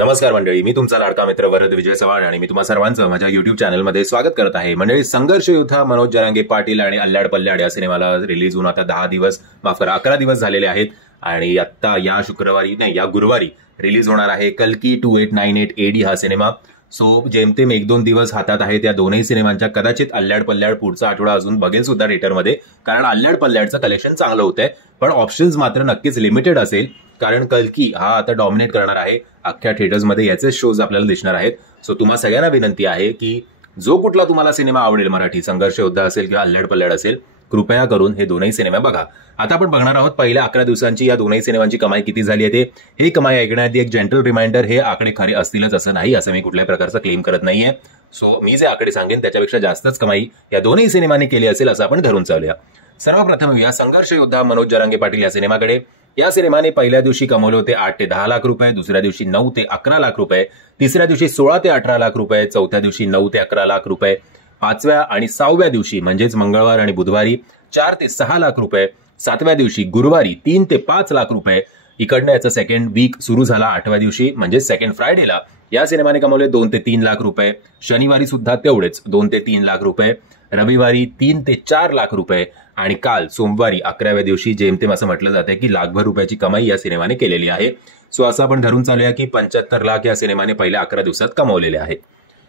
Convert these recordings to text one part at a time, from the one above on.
नमस्कार मंडळी, मी तुमचा लाडका मित्र वरद विजय चव्हाण आणि मी तुम्हा सर्वांचं माझ्या युट्यूब चॅनलमध्ये स्वागत करत आहे. मंडळी, संघर्ष योद्धा मनोज जरांगे पाटील आणि अल्लाड पल्लाड या सिनेमाला रिलीज होऊन आता 11 दिवस झालेले आहेत आणि आता या गुरुवारी रिलीज होणार आहे कल्की 2898 AD हा सिनेमा. सो जेमतेम 1-2 दिवस हातात आहेत या दोनही सिनेमांच्या. कदाचित अल्लाड पल्लाड पुढचा आठवडा अजून बघेल सुद्धा थिएटरमध्ये, कारण अल्लाड पल्लाडचं कलेक्शन चांगलं होतंय, पण ऑप्शन्स मात्र नक्कीच लिमिटेड असेल, कारण कल्की हा आता डॉमिनेट करणार आहे. अख्ख्या थिएटर्समध्ये याचे शोज आपल्याला दिसणार आहेत. सो तुम्हा सगळ्यांना विनंती आहे की जो कुठला तुम्हाला सिनेमा आवडेल, मराठी संघर्ष योद्धा असेल किंवा अल्लाड पल्लाड असेल, कृपया करून हे दोनही सिनेमा बघा. आता आपण बघणार आहोत पहिल्या 11 दिवसांची या दोनही सिनेमांची कमाई किती झाली आहे ते. हे कमाई ऐकण्याआधी एक जेंटल रिमाइंडर, हे आकडे खरे असतीलच असं नाही, असं मी कुठल्याही प्रकारचं क्लेम करत नाहीये. सो मी जे आकडे सांगेन त्याच्यापेक्षा जास्तच कमाई या दोनही सिनेमांनी केली असेल असं आपण धरून चालूया. सर्वप्रथम या संघर्ष योद्धा मनोज जरांगे पाटील या सिनेमाकडे. या सिनेमाने पहिल्या दिवशी कमवले होते 8 ते 10 लाख रुपये, दुसऱ्या दिवशी 9 ते 11 लाख रुपये, तिसऱ्या दिवशी 16 ते 18 लाख रुपये, चौथ्या दिवशी 9 ते 11 लाख रुपये, 5व्या आणि 6व्या दिवशी म्हणजेच मंगळवार आणि बुधवारी 4 ते 6 लाख रुपये, 7व्या दिवशी गुरुवारी 3 ते 5 लाख रुपये. इकडनं याचं सेकंड वीक सुरू झाला 8व्या दिवशी म्हणजे सेकंड फ्रायडेला. या सिनेमाने कमवले 2 ते 3 लाख रुपये, शनिवारी सुद्धा तेवढेच 2 ते 3 लाख रुपये, रविवारी 3 ते 4 लाख रुपये आणि काल सोमवारी 11व्या दिवशी जेमतेम असं म्हटलं जाते की लाखभर रुपयाची कमाई या सिनेमाने केलेली आहे. सो असं आपण धरून चालूया की 75 लाख या सिनेमाने पहिल्या 11 दिवसात कमवलेले आहेत.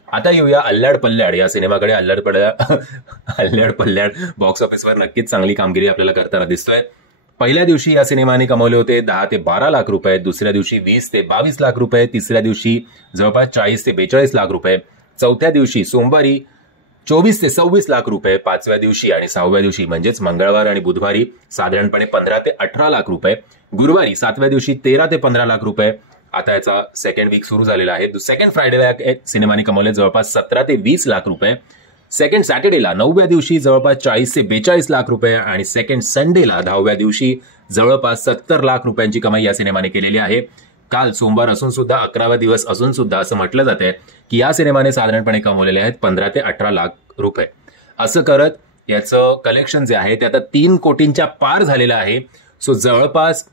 आता येऊया अल्लाड पल्लाड या सिनेमाकडे. अल्लाड पल्लाड बॉक्स ऑफिसवर नक्कीच चांगली कामगिरी आपल्याला करताना दिसतोय. पहिल्या दिवशी या सिनेमाने कमवले होते 10 ते 12 लाख रुपये, दुसऱ्या दिवशी 20 ते 22 लाख रुपये, तिसऱ्या दिवशी जवळपास 40 ते 42 लाख रुपये, चौथ्या दिवशी सोमवारी 24 ते 26 लाख रुपये, 5व्या दिवशी आणि 6व्या दिवशी म्हणजेच मंगळवार आणि बुधवारी साधारणपणे 15 ते 18 लाख रुपये, गुरुवारी 7व्या दिवशी 13 ते 15 लाख रुपये. आता याचा सेकंड वीक सुरू झालेला आहे. सेकंड फ्रायडेला सिनेमाने कमवले जवळपास 17 ते 20 लाख रुपये, सेकंड सॅटर्डेला 9व्या दिवशी जवळपास 40 ते 42 लाख रुपये आणि सेकंड संडेला 10व्या दिवशी जवळपास 70 लाख रुपयांची कमाई या सिनेमाने केलेली आहे. काल सोमवार असून सुद्धा 11वा दिवस असून सुद्धा असं म्हटलं जाते की या सिनेमाने साधारणपणे कमवलेले आहेत 15 ते 18 लाख रुपये. असं करत याचं कलेक्शन जे आहे ते आता 3 कोटींच्या पार झालेलं आहे. सो जवळपास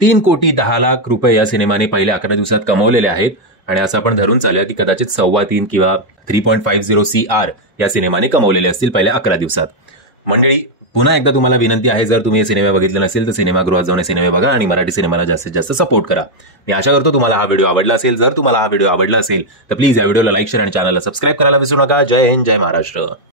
3 कोटी 10 लाख रुपये या सिनेमाने पहिल्या 11 दिवसात कमवलेले आहेत आणि असं आपण धरून चालूया की कदाचित 3.25 किंवा 3.50 CR या सिनेमाने कमवलेले असतील पहिल्या 11 दिवसात. मंडळी, पुन्हा एकदा तुम्हाला विनंती आहे, जर तुम्ही हे सिनेमा बघितले नसेल तर सिनेमागृहात जाऊन सिनेमा बघा आणि मराठी सिनेमाला जास्तीत जास्त सपोर्ट करा. मी आशा करतो तुम्हाला हा व्हिडिओ आवडला असेल. जर तुम्हाला हा व्हिडिओ आवडला असेल तर प्लीज या व्हिडिओला लाईक, शेअर आणि चॅनलला सबस्क्राईब करायला विसरू नका. जय हिंद, जय महाराष्ट्र.